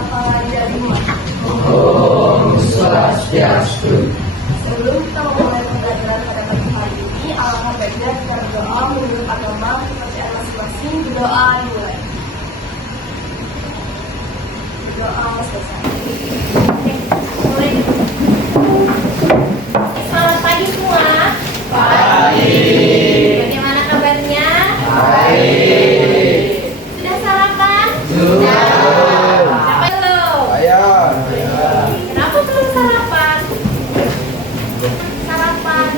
Bapak Dharma. Om Swastiastu. Sebelum kita memulai pembelajaran pada pagi hari ini, alangkah baiknya kita berdoa menurut agama kepercayaan masing-masing. Berdoa dimulai. Berdoa selesai. Mulai. Selamat pagi semua. Pagi. Bagaimana kabarnya? Baik. Sudah sarapan? Sudah. Siapa belum? Ayah. Kenapa belum sarapan? Sarapan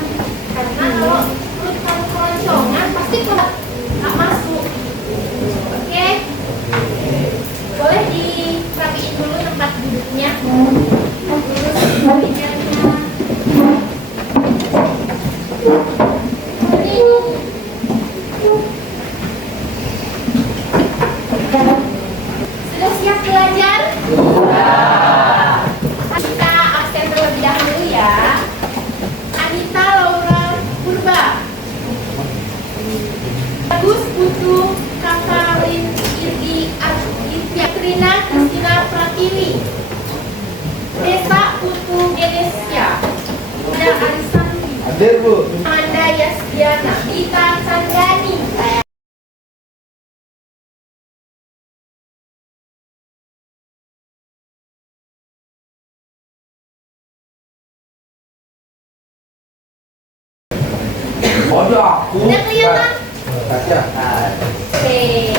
karena kalau perut kamu keloncongan pasti nggak masuk. Oke? Boleh dirapiin dulu tempat duduknya. Terus meja-nya. Sudah siap belajar? Sudah. Kita absen terlebih dahulu ya. Anita Laura Purba, Agus Putu Katalin Irgi Irtia Trina Kristina Pratiwi, Desa Putu Genesia, Ida Arisanti, Hadir, Bu. Amanda Yasdiana, Dita Sandani. Bodoh aku. Udah kelihatan? Baca. Oke.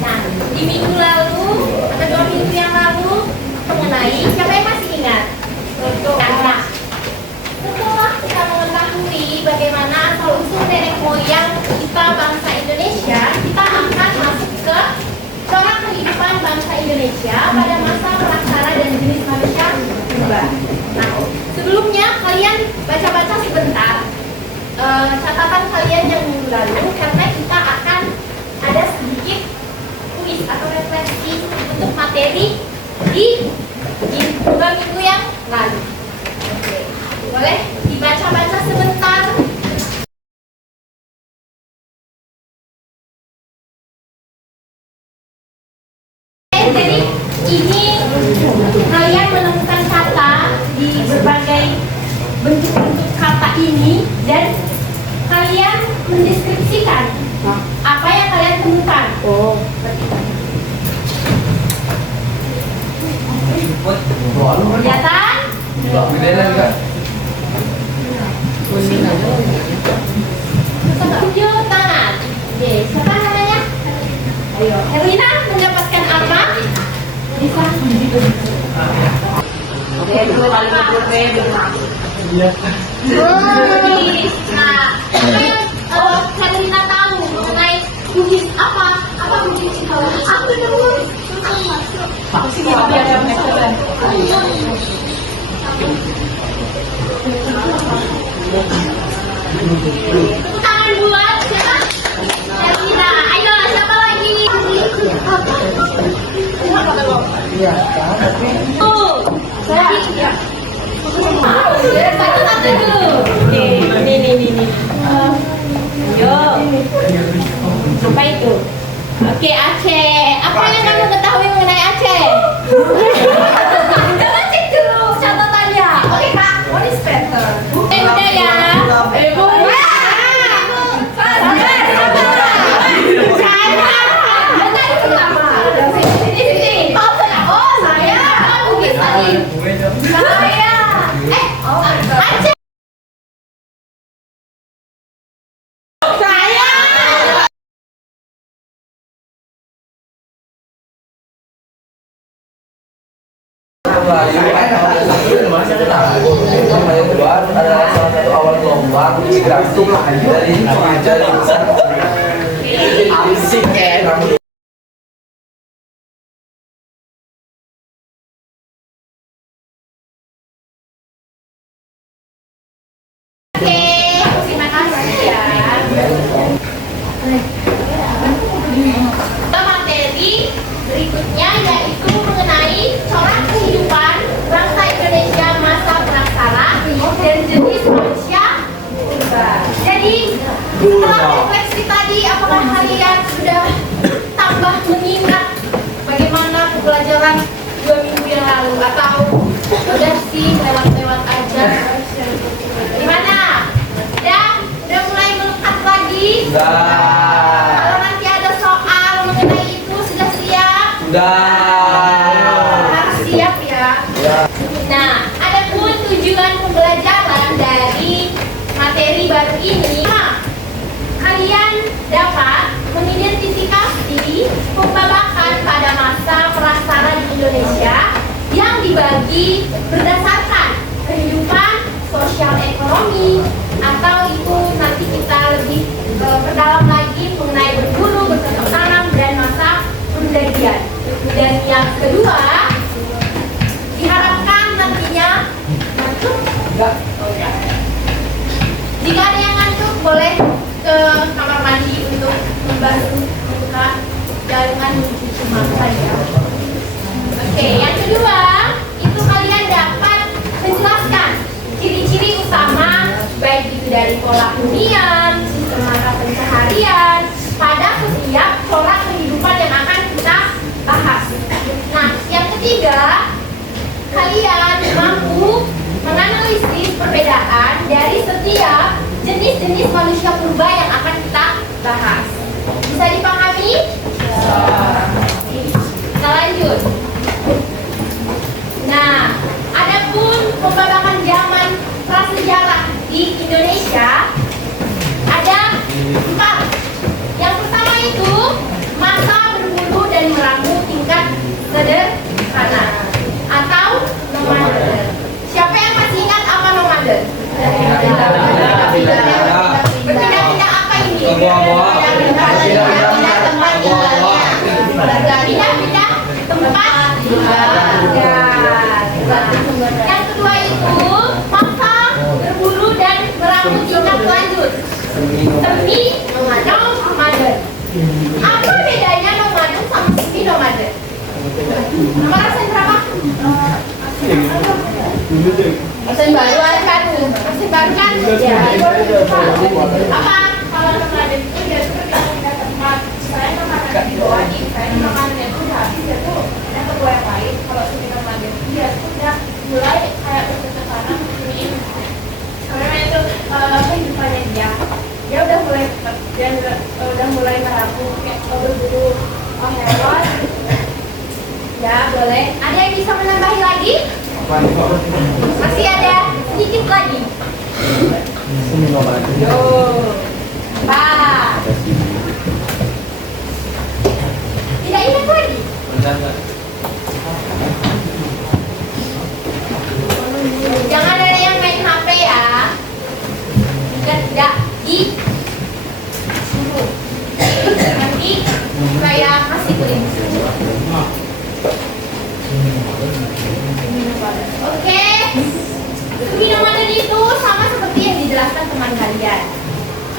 Nah, di minggu lalu atau 2 minggu yang lalu mengenai siapa yang masih ingat? Nah, setelah kita mengetahui bagaimana asal usul nenek moyang kita bangsa Indonesia, kita akan masuk ke corak kehidupan bangsa Indonesia pada masa praksara dan jenis manusia purba. Nah, sebelumnya kalian baca-baca sebentar catatan kalian yang minggu lalu, karena kita akan ada sedikit kuis atau refleksi untuk materi di 2 minggu yang lalu. Oke, boleh dibaca-baca sebentar. Jadi ini kalian menemukan kata di berbagai bentuk-bentuk kata ini dan kalian mendeskripsikan apa yang kalian temukan. Kelihatan? Tunjuk tangan. Oke, siapa namanya? Ayo, Herlina mendapatkan apa? Bisa. Nah, Herlina tahu mengenai kuis apa? Apa kuis psikologi? Aku tahu. Tepuk tangan buat siapa? Herlina. Ayo, siapa lagi? Saya. Satu-satu dulu. Ini. Yo. Apa itu? Oke, Aceh. Apa yang kamu ketahui mengenai Aceh? Coba cek dulu catatannya. Oke, Kak. What is better? Udah ya. Ibu. Sini. Oh, saya. Saya. Aceh. Adalah salah satu awal gelombang migrasi dari Toraja di besar asik kamu. Oke, terima kasih ya. Materi berikutnya yaitu mengenai corak kehidupan bangsa Indonesia masa praksara dan jenis manusia purba. Jadi setelah refleksi tadi, apakah kalian sudah tambah mengingat bagaimana pembelajaran 2 minggu lalu atau udah sih lewat-lewat aja? Gimana? Udah mulai melekat lagi? Udah. Kalau nanti ada soal mengenai itu sudah siap? Udah. Harus siap ya. Nah, adapun tujuan pembelajaran dari materi baru ini, kalian dapat mengidentifikasi pembabakan pada masa prasejarah di Indonesia yang dibagi berdasarkan kehidupan sosial ekonomi, atau itu nanti kita lebih perdalam lagi mengenai berburu, bercocok tanam, dan masa pendakian. Dan yang kedua, diharapkan nantinya ngantuk. Jika ada yang ngantuk, boleh ke kamar mandi untuk membantu membuka jaringan mencuci mata ya. Oke, yang kedua, itu kalian dapat menjelaskan ciri-ciri utama baik itu dari pola hunian, sistem mata pencaharian pada setiap pola kehidupan yang akan kita bahas. Nah, yang ketiga, kalian mampu menganalisis perbedaan dari setiap jenis-jenis manusia purba yang akan kita bahas. Bisa dipahami? Kita lanjut. Nah, adapun pembabakan zaman prasejarah di Indonesia ada 4. Yang pertama itu masa berburu dan meramu tingkat sederhana atau nomaden. Siapa yang masih ingat apa nomaden? Berpindah-pindah apa ini? Pindah-pindah tempat tinggalnya. Pindah-pindah tempat tinggalnya. Yang kedua itu masa berburu dan meramu tingkat lanjut. Semi nomaden. Apa bedanya nomaden sama semi nomaden? Nomor absen berapa? Absen baru kan? Absen baru kan? Ya. Apa? Kalau nomaden itu ya seperti pindah tempat. Saya nomaden di bawah ini, saya nomaden itu udah habis ya tuh. Ada kedua yang lain. Kalau semi nomaden itu ya sudah mulai kayak bercocok tanam ini. Karena itu kehidupannya dia udah mulai meramu kayak berburu hewan. Ya boleh. Ada yang bisa menambahi lagi? Masih ada sedikit lagi. Yo, Pak. Tidak ingat lagi? Jangan ada yang main HP ya. Tidak di suruh. Nanti saya kasih kulit. Oke, semi nomaden itu sama seperti yang dijelaskan teman kalian,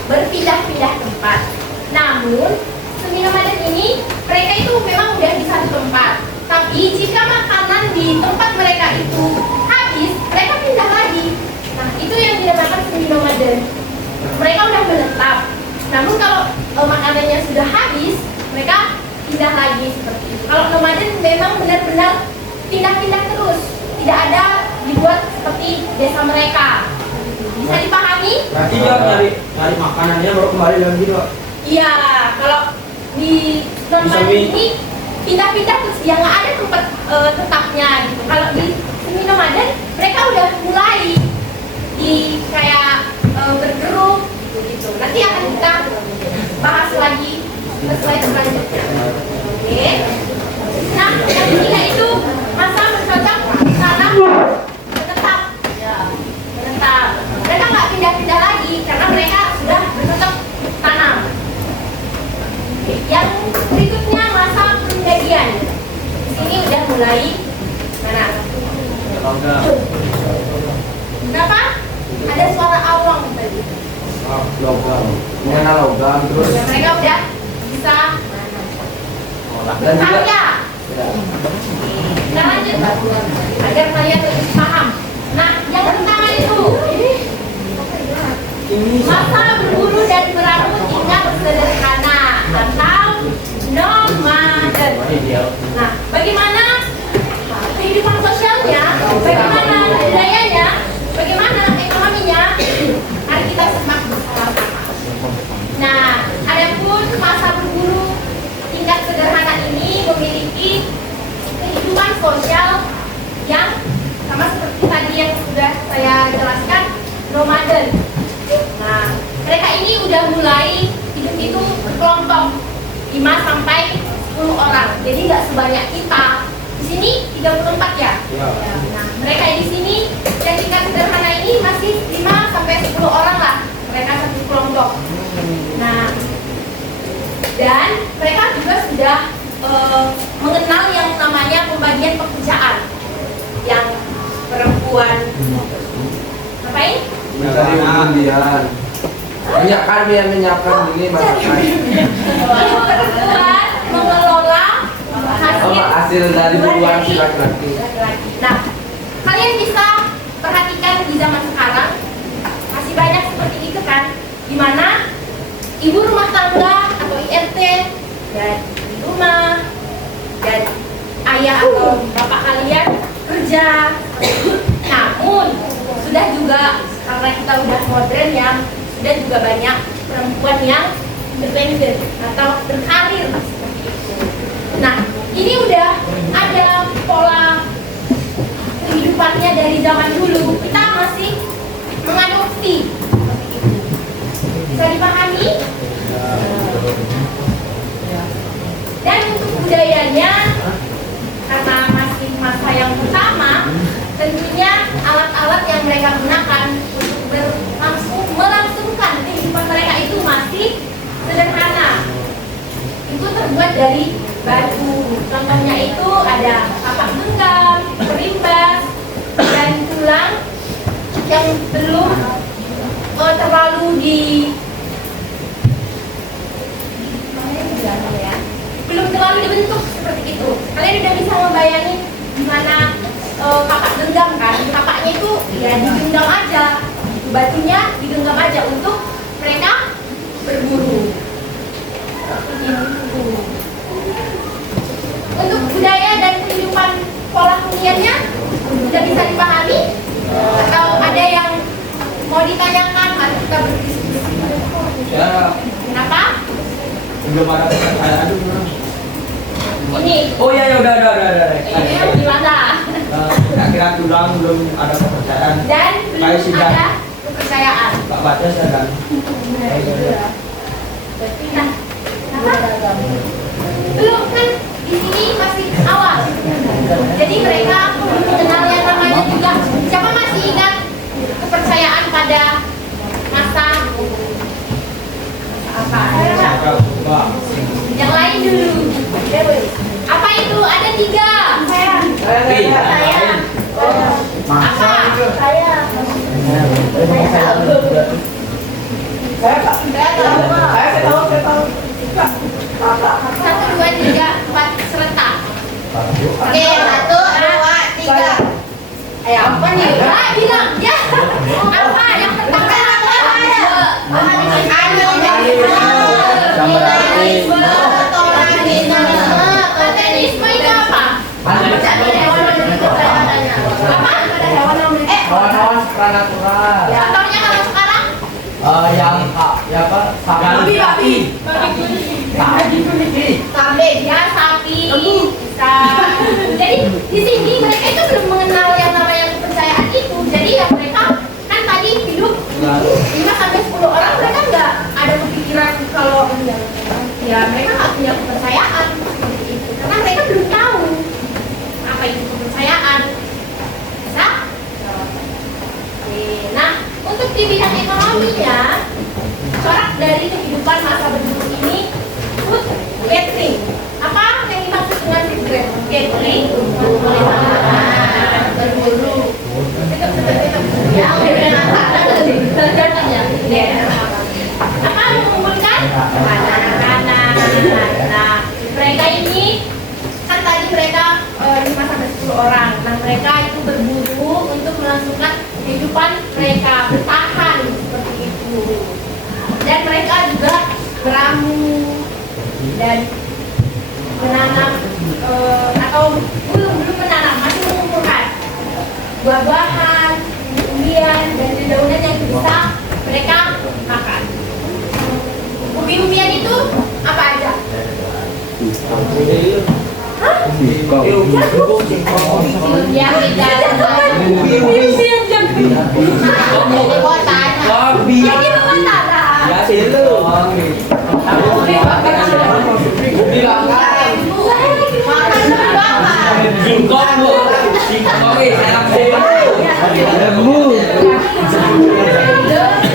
berpindah-pindah tempat. Namun semi nomaden ini mereka itu memang udah di satu tempat, tapi jika makanan di tempat mereka itu habis, mereka pindah lagi. Nah, itu yang dinamakan semi nomaden. Mereka udah menetap, namun kalau makanannya sudah habis, mereka pindah lagi seperti itu. Kalau nomaden memang benar-benar pindah-pindah terus, tidak ada dibuat seperti desa mereka. Bisa dipahami? Berarti dia nyari makanannya baru kembali lagi Pak. Iya, kalau di nomaden ini pindah-pindah terus, ya nggak ada tempat tetapnya gitu. Kalau di semi nomaden mereka udah mulai di kayak bergerup gitu. Nanti akan kita bahas lagi slide selanjutnya. Oke. Nah, yang ketiga itu masa bercocok tanam menetap. Ya, menetap. Mereka nggak pindah-pindah lagi karena mereka sudah bercocok tanam. Oke. Yang berikutnya masa pendakian. Di sini udah mulai mana? Kenapa? Ada suara awang tadi. Logam. Mengenal logam terus. Ya, mereka udah bisa berkarya. Kita lanjut agar kalian lebih paham. Nah, yang pertama itu masa berburu dan meramu tingkat sederhana atau nomaden. Nah, bagaimana kehidupan sosial Bagaimana budayanya? Bagaimana ekonominya? Mari kita simak bersama-sama. Nah, adapun masa berburu tingkat sederhana ini memiliki kehidupan sosial yang sama seperti tadi yang sudah saya jelaskan, nomaden. Nah, mereka ini udah mulai hidup itu berkelompok 5 sampai 10 orang. Jadi nggak sebanyak kita. Di sini 34 ya. Nah, mereka di sini yang tingkat sederhana ini masih 5 sampai 10 orang lah. Mereka satu kelompok. Nah, dan mereka juga sudah mengenal yang namanya pembagian pekerjaan. Yang perempuan ngapain? Mencari undian. Menyiapkan ini masakan. Perempuan mengelola hasil dari buruan si laki-laki. Nah, kalian bisa perhatikan di zaman sekarang masih banyak seperti itu kan, di mana ibu rumah tangga atau IRT dan di rumah dan ayah atau bapak kalian kerja. Namun sudah juga karena kita udah modern ya, sudah juga banyak perempuan yang independen atau berkarir seperti itu. Nah, ini udah ada pola kehidupannya dari zaman dulu. Kita masih mengadopsi. Bisa dipahami? Dan untuk budayanya, karena masih masa yang pertama, tentunya alat-alat yang mereka gunakan untuk melangsungkan kehidupan mereka itu masih sederhana. Itu terbuat dari batu. Contohnya itu ada tapak genggam, perimbas, dan tulang yang belum terlalu belum terlalu dibentuk seperti itu. Kalian udah bisa membayangin gimana tapak genggam kan? Tapaknya itu ya digenggam aja, batunya digenggam aja untuk mereka berburu. Untuk budaya dan kehidupan pola huniannya sudah bisa dipahami? Atau ada yang mau ditanyakan? Mari kita berdiskusi. Ya. Kenapa? Belum ada pertanyaan. Ini. Oh ya udah. Ini gimana? Kira-kira tulang belum ada kepercayaan. Dan belum ada kepercayaan. Pak baca sedang. Nah, kenapa? Belum kan di sini masih awal. Jadi mereka belum mengenal yang namanya juga. Siapa masih ingat kepercayaan pada masa apa? Yang lain dulu. Apa itu? Ada 3. Saya. Apa? Saya tahu. 1, 2, 3, 4 serentak. Oke, 1, 2, 3. Ayo, apa nih? Bilang ya. Apa yang pertama? Platonisme itu apa? Hewan-hewan supranatural. Contohnya kalau sekarang? Babi. Kambing, ya sapi. Bisa. Jadi di sini mereka itu belum mengenal yang namanya kepercayaan itu. Jadi ya mereka kan tadi hidup 5 sampai 10 orang, mereka nggak ada kepikiran kalau ya mereka nggak punya kepercayaan seperti itu karena mereka belum tahu apa itu kepercayaan. Bisa? Oke. Nah, untuk di bidang ekonominya, corak dari kehidupan masa berburu ini food gathering. Apa yang dimaksud dengan food gathering? Berburu. Apa mengumpulkan anak-anak. Nah, mereka ini kan tadi mereka 5 sampai 10 orang. Nah, mereka itu berburu untuk melangsungkan kehidupan mereka, bertahan seperti itu. Dan mereka juga meramu dan menanam atau belum menanam, masih mengumpulkan. buah-buahan, umbi-umbian, dan dedaunan yang bisa mereka makan. Umbi-umbian itu apa aja? Hah? Ya, umbi-umbian jagung. Jadi bawa tanah. Jadi bawa tanah. Ya situ. Singkong bu, singkong enak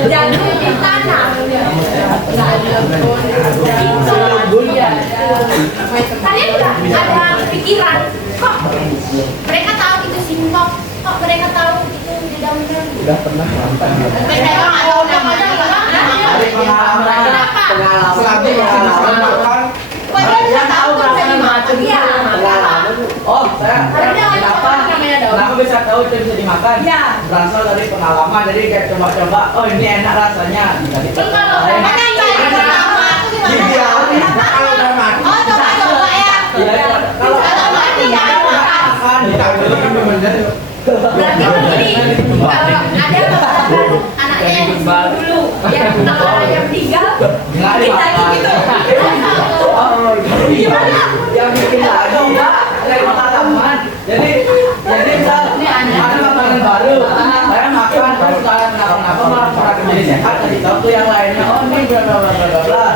Jagung di tanah. Kalian nggak ada pikiran kok mereka tahu itu singkong, kok mereka tahu itu dedaunan? Udah pernah nonton. Mereka nggak tahu namanya kenapa? Kok dia bisa tahu kan dari mana? Iya. Oh, kenapa bisa tahu itu bisa dimakan? Iya. Berasal dari pengalaman, jadi kayak coba-coba, oh ini enak rasanya. Kalau mereka cari pertama itu gimana? Kalau udah mati. Oh, coba ya. Kalau mati jangan makan. Berarti begini, kalau ada bapak anaknya yang dibunuh dulu, yang kalau yang meninggal, ditanya gitu. Gimana? Yang bikin lagi ya dari pengalaman. Jadi misal ada makanan baru, saya makan terus kalian kenapa malah orang jadi sehat, kasih tahu tuh yang lainnya, oh ini bla bla bla bla bla.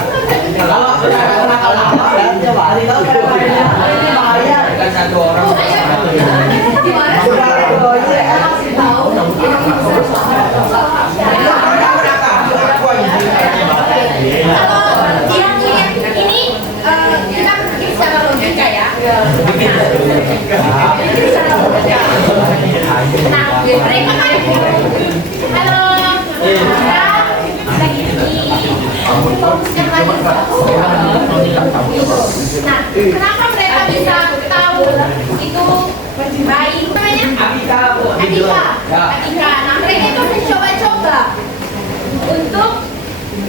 Kalau udah kenal lama dan coba kasih tahu yang lainnya, oh ini bahaya. Kan satu orang. Gimana? Ini kita berpikir secara logika ya. Nah, mereka kan kalau lagi fokusnya lagi. Nah, kenapa mereka bisa tahu itu baik? Namanya Atika. Nah, mereka itu mencoba-coba untuk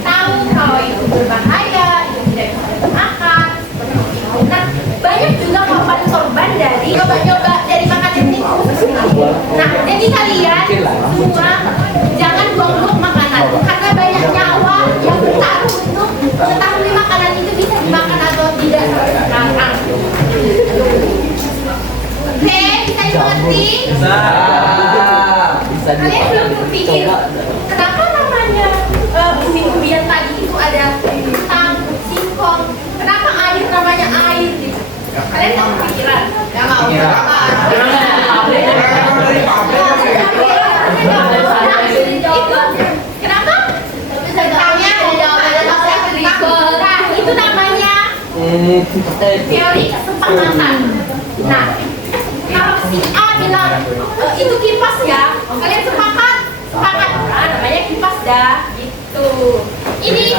tahu kalau itu berbahaya, itu tidak bisa dimakan. Nah, banyak juga korban-korban dari coba-coba dari makanan tikus. Nah, jadi kalian semua jangan buang-buang makanan karena banyak nyawa yang bertaruh untuk mengetahui makanan itu bisa dimakan atau tidak. Oke, bisa dimengerti? Kalian belum berpikir kenapa namanya umbi-umbian tadi itu ada kentang, singkong, kenapa air namanya air gitu? Kalian tahu pikiran? Ya mau. Kenapa? Kentangnya ada jawabannya nah, itu namanya teori kesepakatan. Nah, kalau si A bilang itu kipas ya, kalian sepakat? Sepakat. Nah, namanya kipas dah. Gitu. Ini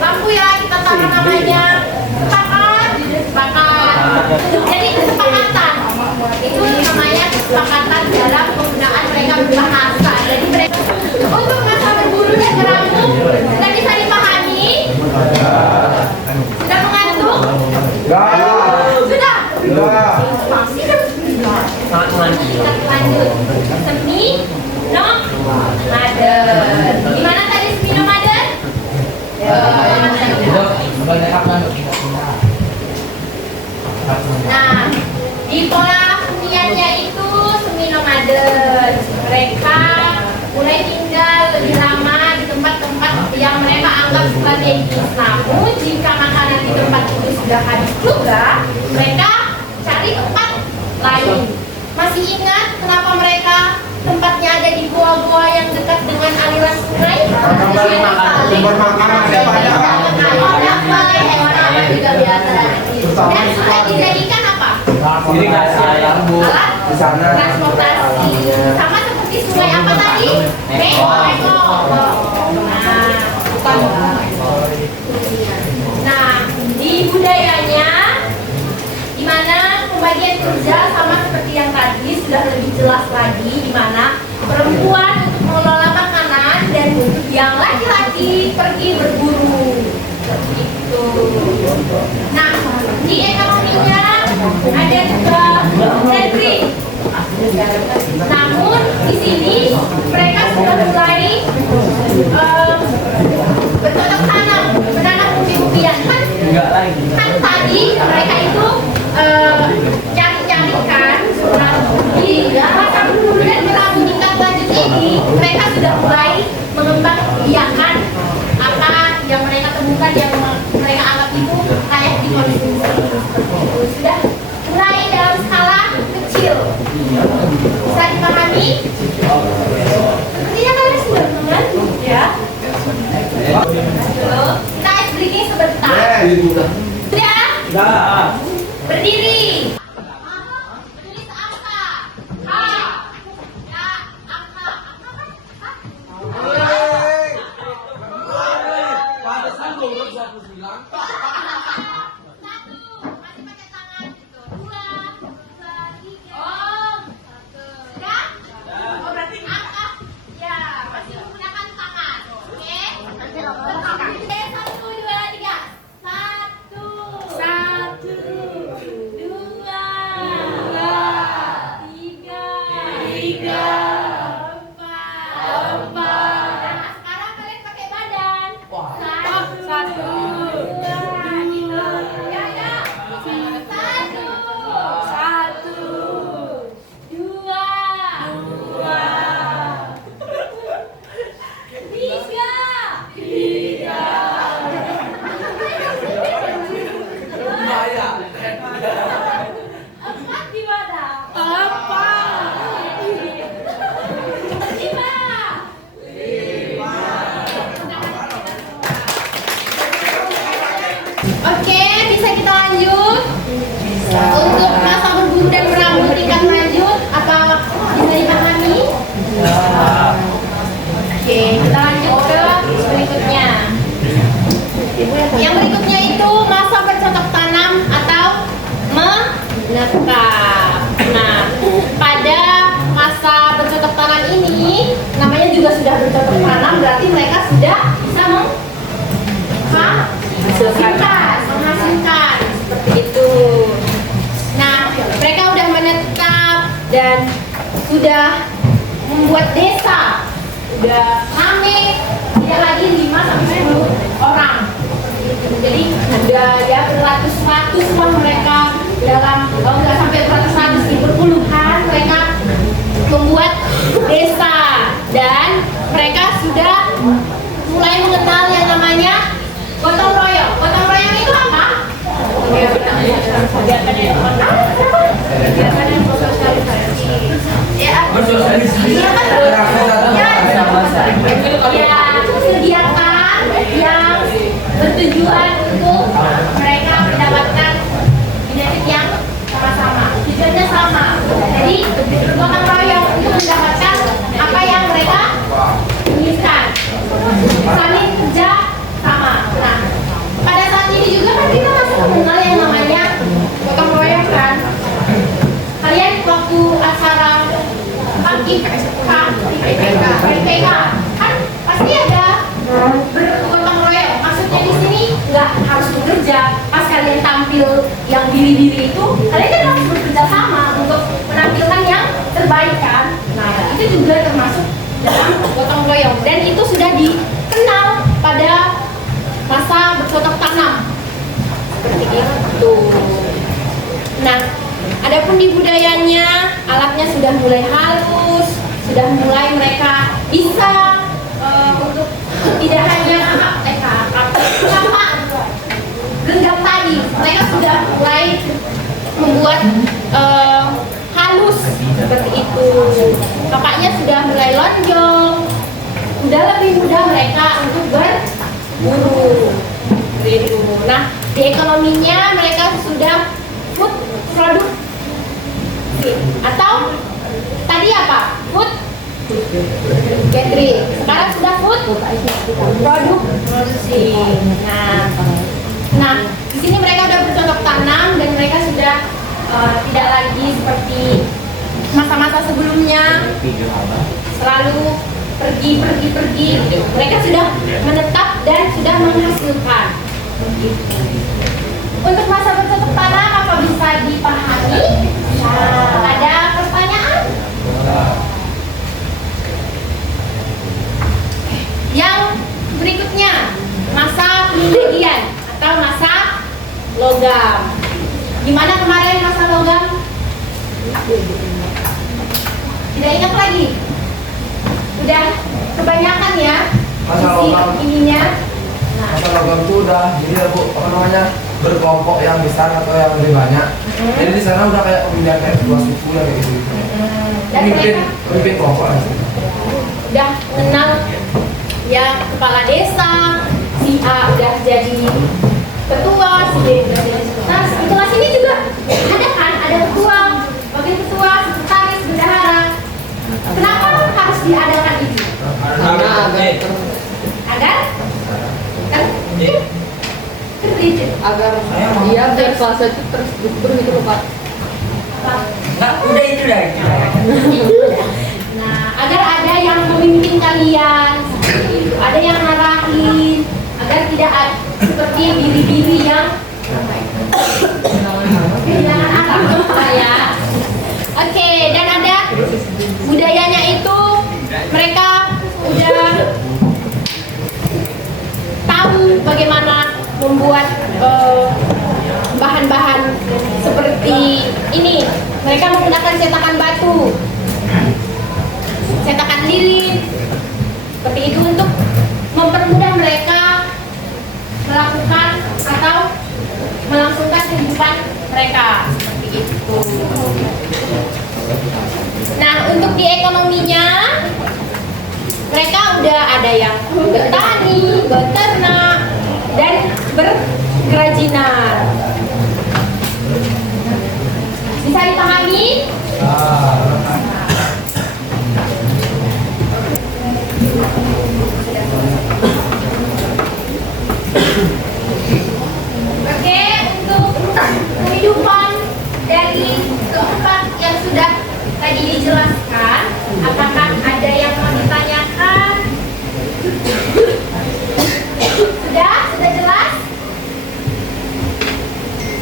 lampu ya kita taruh namanya sepakat. Jadi kesepakatan itu namanya kesepakatan dalam penggunaan mereka berbahasa. Jadi mereka untuk masa berburu dan meramu sudah bisa dipahami? Sudah mengantuk? Sudah? Masih kan? Kita lanjut. Semi nomaden. Gimana tadi semi nomaden? Nah, di pola huniannya itu semi nomaden. Mereka mulai tinggal lebih lama di tempat-tempat yang mereka anggap strategis. Namun jika makanan di tempat itu sudah habis juga, mereka cari tempat lain. Masih ingat kenapa mereka tempatnya ada di gua-gua yang dekat dengan aliran sungai? Sumber makanan hewan apa juga biasa. Dan sudah dijadikan apa? Alat transportasi. Sama seperti sungai apa tadi? Beko. Nah, di budayanya di mana pembagian kerja sama seperti yang tadi sudah lebih jelas lagi, di mana perempuan untuk mengelola makanan dan yang laki-laki pergi berburu. Gitu. Nah, di ekonominya ada juga negeri. Namun di sini mereka sudah mulai bercocok tanam, menanam umbi-umbian kan? Kan tadi mereka itu cari-cari kan. Nah, di masa kemudian berlaku tingkat lanjut ini mereka sudah mulai mengembangbiakan apa yang mereka temukan yang mereka anggap itu layak dikonsumsi. Sudah mulai dalam skala kecil. Bisa dipahami? Sepertinya kalian sudah mengerti ya. Halo, kita ice breaking sebentar. Sudah? Berdiri. Tulis angka. H. Ya, angka. Oke, bisa kita lanjut. Untuk masa berburu dan berambut tingkat lanjut, apa bisa dipahami? Oke, kita lanjut ke berikutnya. Yang berikutnya itu masa bercocok tanam atau menetap. Nah, pada masa bercocok tanam ini, namanya juga sudah bercocok tanam, berarti mereka sudah bisa menghasilkan seperti itu. Nah, mereka sudah menetap dan sudah membuat desa, sudah rame, tidak lagi 5 sampai 10 orang. Jadi ada ya beratus-ratus lah mereka dalam, kalau nggak sampai beratus-ratus, berpuluhan mereka membuat desa dan mereka sudah mulai mengenal yang namanya gotong royong. Gotong royong itu apa? Kegiatan yang bersosialisasi. Ya, kegiatan yang bertujuan untuk mereka mendapatkan benefit yang sama-sama. Tujuannya sama. Jadi gotong royong untuk mendapatkan apa yang mereka inginkan. Saling kerja sama. Nah, pada saat ini juga kan kita masih mengenal yang namanya gotong royong kan. Kalian waktu acara PPK kan pasti ada bergotong royong. Maksudnya di sini nggak harus bekerja. Pas kalian tampil yang diri-diri itu, kalian kan harus bekerja sama untuk menampilkan yang terbaik kan. Nah, itu juga termasuk dalam gotong royong dan itu sudah dikenal pada masa bercocok tanam seperti itu. Nah, adapun di budayanya, alatnya sudah mulai halus, sudah mulai mereka bisa untuk tidak hanya genggam tadi, mereka sudah mulai membuat halus seperti itu. Kapaknya sudah mulai lonjong, sudah lebih mudah mereka untuk berburu. Gitu. Nah, di ekonominya mereka sudah food produk atau tadi apa? Food catering. Sekarang sudah food produk produksi. Nah, di sini mereka sudah bercocok tanam dan mereka sudah tidak lagi seperti masa-masa sebelumnya selalu pergi. Mereka sudah menetap dan sudah menghasilkan. Untuk masa bercocok tanam apa bisa dipahami? Nah, ada pertanyaan? ininya. Nah, Masa logam itu udah ini ya Bu, apa namanya, berkelompok yang besar atau yang lebih banyak. Jadi di sana udah kayak pemilihan kayak sebuah suku ya kayak gitu. dan Pemimpin kelompok lah sih. udah kenal ya kepala desa, si A udah jadi ketua, si B udah jadi sekretaris. Di kelas ini juga ada kan, ada ketua, wakil ketua, sekretaris, bendahara. Kenapa harus diadakan itu? Agar kan agar dia dari kelas itu terstruktur gitu loh Pak. Nah, udah itu dah. Nah, agar ada yang memimpin kalian, seperti itu. Ada yang ngarahin, agar tidak seperti diri-diri yang kehilangan arah ya. Oke, dan ada budayanya itu mereka udah tahu bagaimana membuat bahan-bahan seperti ini. Mereka menggunakan cetakan batu, cetakan lilin, seperti itu untuk mempermudah mereka melakukan atau melangsungkan kehidupan mereka seperti itu. Nah, untuk di ekonominya mereka udah ada yang bertani, beternak, dan berkerajinan. Bisa dipahami? Oke, untuk kehidupan dari keempat yang sudah tadi dijelaskan, apakah ada yang mau ditanyakan? Sudah jelas?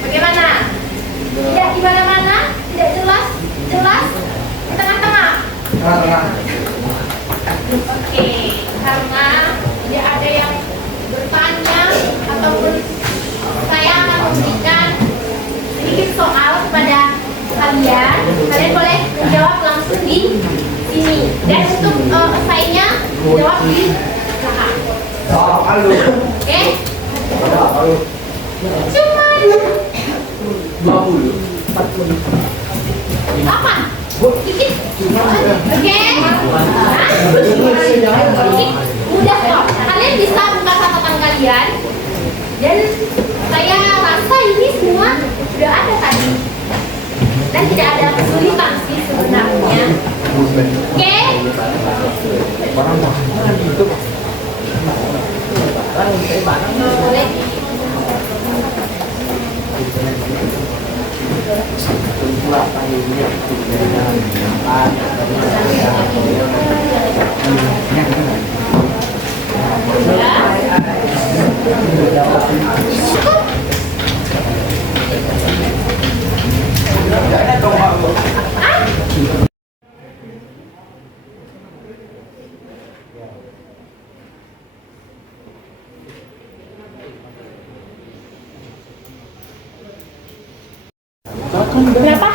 Bagaimana? Tidak di mana-mana? Tidak jelas? Jelas? Di tengah-tengah? Tengah-tengah. Oke, karena tidak ada yang bertanya ataupun saya akan memberikan sedikit soal kepada kalian. Kalian boleh menjawab langsung di sini. Dan untuk esainya jawab di belakang. Oke? Cuman 20. apa? Dikit. Oke? Hah? Dikit. Mudah kok. Kalian bisa buka catatan kalian. Dan saya rasa ini semua sudah ada tadi. Dan tidak ada kesulitan sih sebenarnya. Oke? Boleh. Berapa?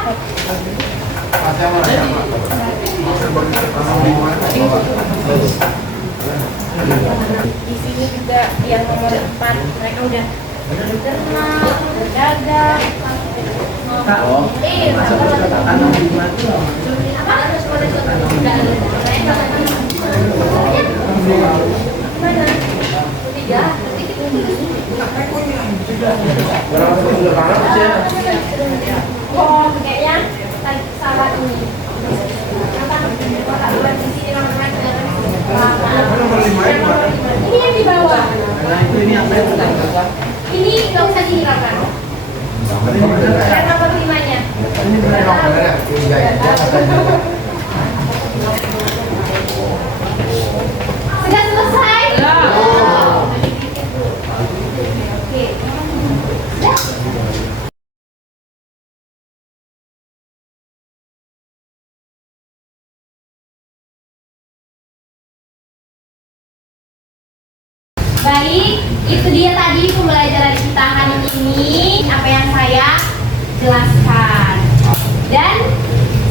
Di sini juga yang nomor 4 mereka udah berenang, berdagang, Oh, kayaknya salah ini. Ini yang di bawah. Ini nggak usah dihiraukan. Yang nomor 5-nya. Sudah selesai? Oke. Baik, itu dia tadi pembelajaran kita hari ini, apa yang saya jelaskan. Dan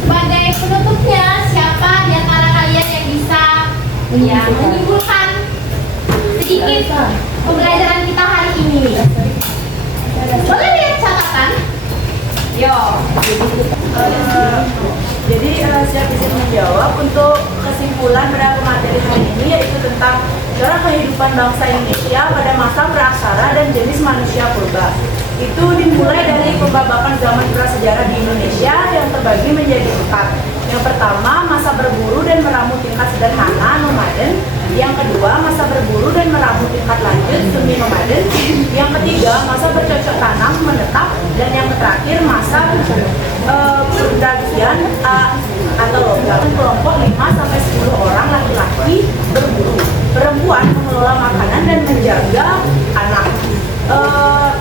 sebagai penutupnya, siapa di antara kalian yang bisa menyimpulkan pembelajaran kita hari ini. Boleh lihat catatan? Yo. Jadi siap izin menjawab untuk kesimpulan pada materi hari ini, yaitu tentang cara kehidupan bangsa Indonesia pada masa praksara dan jenis manusia purba. Itu dimulai dari pembabakan zaman prasejarah di Indonesia yang terbagi menjadi 4. Yang pertama, masa berburu dan meramu tingkat sederhana nomaden. Yang kedua, masa berburu dan meramu tingkat lanjut semi nomaden. Yang ketiga, masa bercocok tanam menetap. Dan yang terakhir, masa perdagian atau logam. Kelompok 5 sampai 10 orang laki-laki berburu. Perempuan mengelola makanan dan menjaga anak.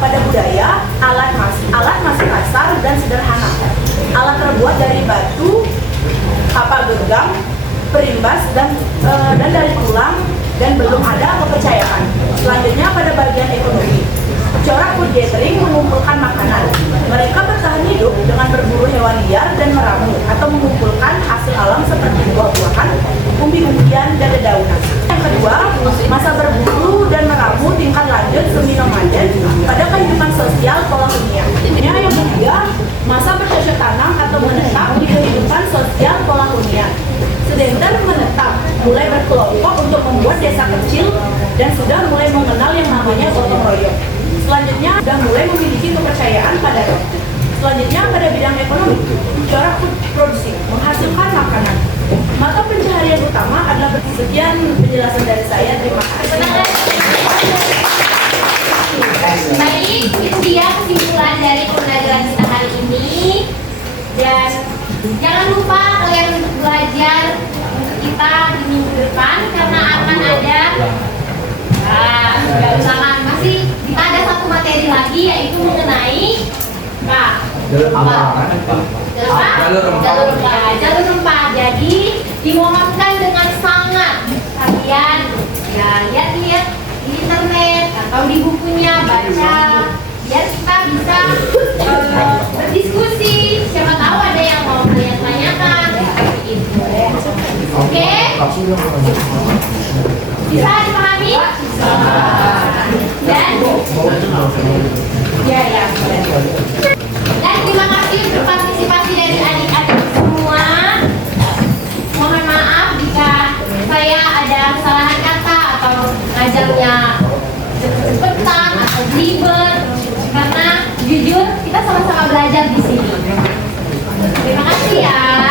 Pada budaya, alat masih kasar dan sederhana. Alat terbuat dari batu, kapal genggam, perimbas dan dari tulang, dan belum ada kepercayaan. Selanjutnya pada bagian ekonomi, corak food gathering mengumpulkan makanan. Mereka bertahan hidup dengan berburu hewan liar dan meramu atau mengumpulkan hasil alam seperti buah-buahan, umbi-umbian, dan dedaunan. Yang kedua, masa berburu dan meramu tingkat lanjut semi nomaden pada kehidupan sosial kolonial. Yang ketiga, masa bercocok tanam atau menetap di kehidupan sosial kolonial. Sedangkan menetap mulai berkelompok untuk membuat desa kecil dan sudah mulai mengenal yang namanya gotong royong. Selanjutnya sudah mulai memiliki kepercayaan pada roh. Selanjutnya pada bidang ekonomi, corak food producing menghasilkan makanan. Mata pencaharian utama adalah sekian penjelasan dari saya. Terima kasih. Baik, itu dia kesimpulan dari pembelajaran kita hari ini. Dan jangan lupa kalian untuk belajar untuk kita di minggu depan karena akan ada masih kita ada satu materi lagi yaitu mengenai jalur rempah. Jadi dimohonkan dengan sangat kalian ya lihat-lihat di internet atau di bukunya, baca biar kita bisa berdiskusi. Siapa tahu ada yang mau kalian tanyakan seperti itu. Oke? Bisa dipahami? Dan ya. Dan terima kasih untuk partisipasi dari adik-adik semua. Mohon maaf jika saya ada kesalahan kata atau ngajarnya cepetan atau ribet, karena jujur kita sama-sama belajar di sini. Terima kasih ya.